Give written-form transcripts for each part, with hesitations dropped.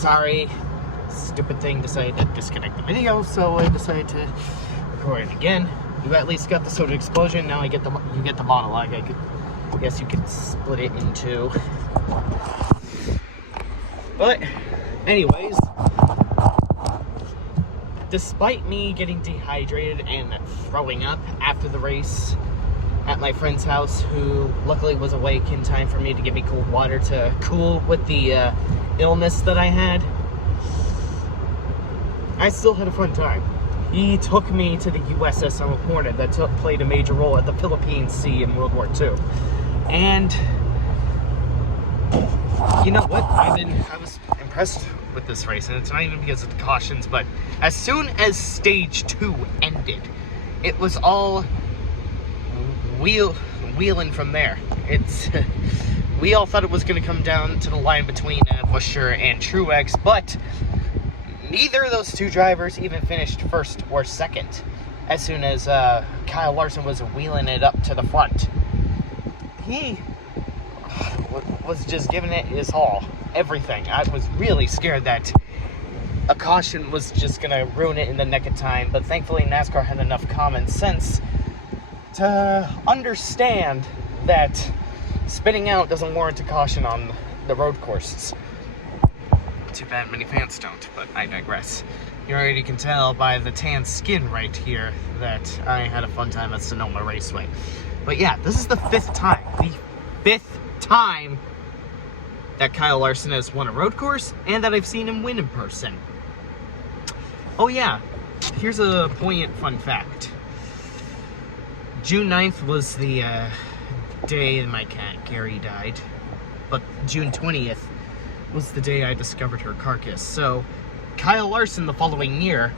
sorry. Stupid thing decided to disconnect the video, so I decided to record it again. You at least got the soda explosion. Now you get the monologue. I guess you could split it in two. But anyways, despite me getting dehydrated and throwing up after the race at my friend's house, who luckily was awake in time for me to give me cold water to cool with the illness that I had, I still had a fun time. He took me to the USS Hornet that played a major role at the Philippine Sea in World War II. And you know what? I was impressed with this race, and it's not even because of the cautions, but as soon as stage 2 ended, it was all wheeling from there. We all thought it was going to come down to the line between Buescher and Truex, but neither of those two drivers even finished first or second as soon as Kyle Larson was wheeling it up to the front. He was just giving it his all, everything. I was really scared that a caution was just going to ruin it in the nick of time, but thankfully NASCAR had enough common sense to understand that spinning out doesn't warrant a caution on the road courses. Too bad many fans don't, but I digress. You already can tell by the tan skin right here that I had a fun time at Sonoma Raceway. But yeah, this is the fifth time that Kyle Larson has won a road course and that I've seen him win in person. Oh yeah, here's a poignant fun fact. June 9th was the day my cat Gary died, but June 20th was the day I discovered her carcass. So Kyle Larson the following year,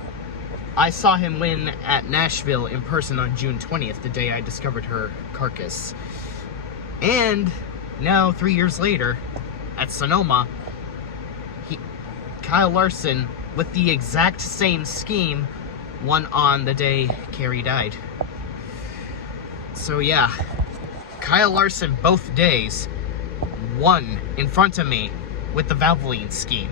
I saw him win at Nashville in person on June 20th, the day I discovered her carcass. And now 3 years later at Sonoma, Kyle Larson, with the exact same scheme, won on the day Carrie died. So yeah, Kyle Larson both days won in front of me with the Valvoline scheme.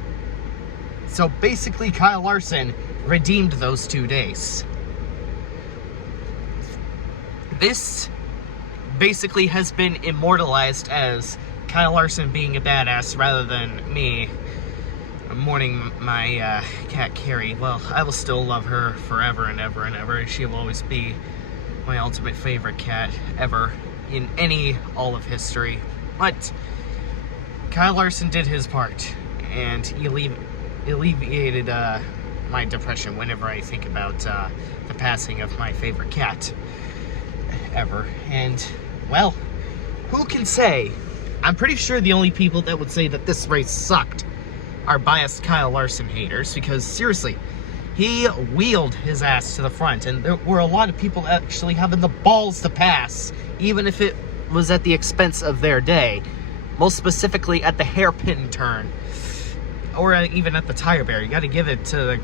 So basically Kyle Larson redeemed those 2 days. This basically has been immortalized as Kyle Larson being a badass rather than me mourning my cat Carrie. Well, I will still love her forever and ever and ever. She will always be my ultimate favorite cat ever in all of history. But Kyle Larson did his part, and he alleviated my depression whenever I think about the passing of my favorite cat ever. And, well, who can say? I'm pretty sure the only people that would say that this race sucked are biased Kyle Larson haters, because seriously, he wheeled his ass to the front, and there were a lot of people actually having the balls to pass, even if it was at the expense of their day. Most specifically at the hairpin turn, or even at the tire barrier. You got to give it to the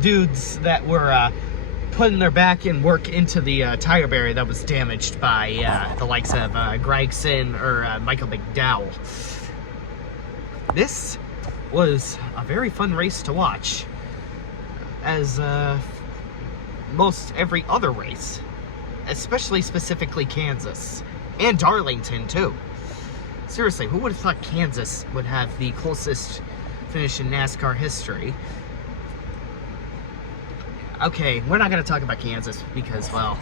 dudes that were putting their back and work into the tire barrier that was damaged by the likes of Gregson or Michael McDowell. This was a very fun race to watch, as most every other race, especially specifically Kansas and Darlington too. Seriously, who would have thought Kansas would have the closest finish in NASCAR history? Okay, we're not going to talk about Kansas because, well,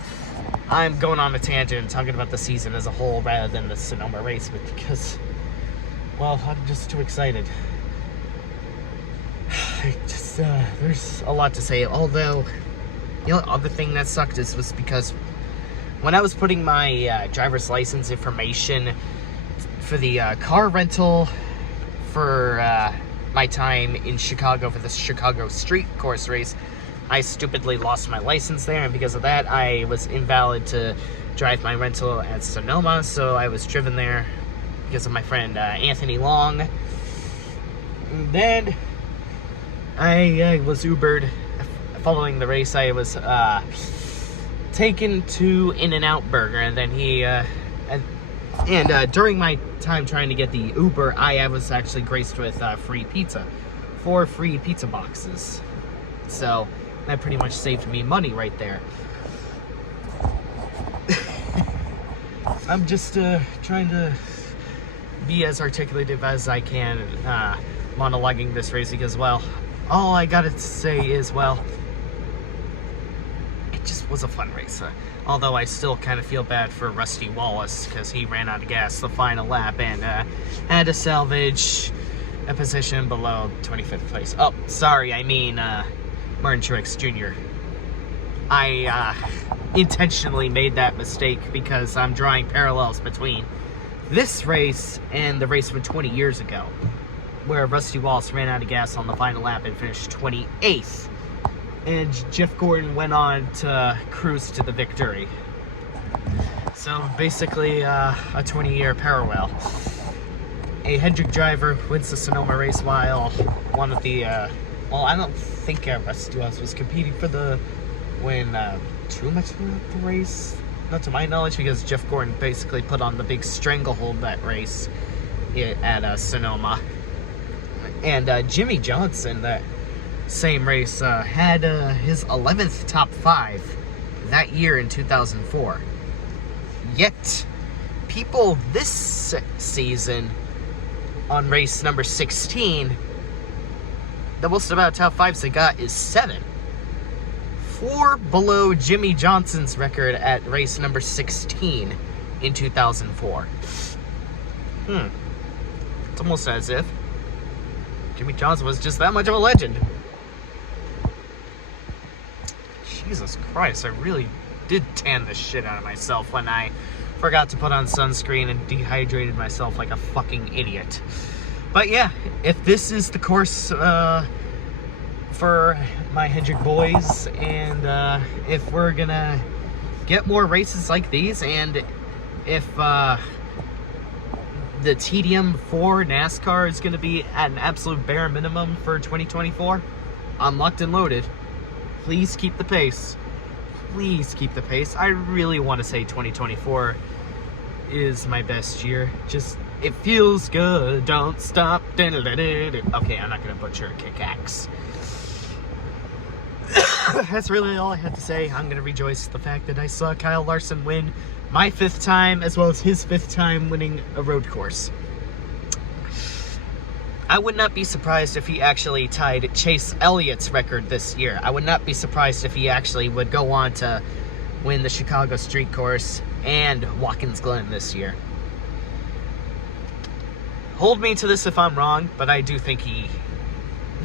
I'm going on a tangent talking about the season as a whole rather than the Sonoma race, but because, well, I'm just too excited. There's a lot to say, although, you know, the other thing that sucked was because when I was putting my driver's license information for the car rental for my time in Chicago for the Chicago Street Course race, I stupidly lost my license there, and because of that, I was invalid to drive my rental at Sonoma, so I was driven there because of my friend Anthony Long. And then I was Ubered. Following the race, I was taken to In-N-Out Burger, and then during my time trying to get the Uber, I was actually graced with free pizza 4 free pizza boxes. So that pretty much saved me money right there. I'm just trying to be as articulative as I can, monologuing this racing as well. All I gotta say is, well, it just was a fun race. Although I still kind of feel bad for Rusty Wallace, because he ran out of gas the final lap and had to salvage a position below 25th place. Oh, sorry, I mean Martin Truex Jr. I intentionally made that mistake because I'm drawing parallels between this race and the race from 20 years ago, where Rusty Wallace ran out of gas on the final lap and finished 28th. And Jeff Gordon went on to cruise to the victory. So basically a 20-year parallel. A Hendrick driver wins the Sonoma race while one of the, well, I don't think Rusty Wallace was competing for when Truex won the race. Not to my knowledge, because Jeff Gordon basically put on the big stranglehold that race at Sonoma. And Jimmy Johnson, that same race, had his 11th top 5 that year in 2004. Yet, people this season, on race number 16, the most amount of top 5s they got is 7. 4 below Jimmy Johnson's record at race number 16 in 2004. It's almost as if Jimmy Johnson was just that much of a legend. Jesus Christ, I really did tan the shit out of myself when I forgot to put on sunscreen and dehydrated myself like a fucking idiot. But yeah, if this is the course for my Hendrick boys, and if we're gonna get more races like these, and if the tedium for NASCAR is gonna be at an absolute bare minimum for 2024, I'm locked and loaded. Please keep the pace. Please keep the pace. I really want to say 2024 is my best year. Just, it feels good. Don't stop. Okay, I'm not gonna butcher Kick-Axe. That's really all I had to say. I'm gonna rejoice the fact that I saw Kyle Larson win my 5th time, as well as his 5th time winning a road course. I would not be surprised if he actually tied Chase Elliott's record this year. I would not be surprised if he actually would go on to win the Chicago Street Course and Watkins Glen this year. Hold me to this if I'm wrong, but I do think he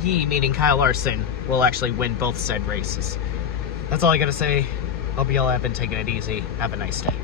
meaning Kyle Larson, will actually win both said races. That's all I gotta say. Hope y'all have been taking it easy. Have a nice day.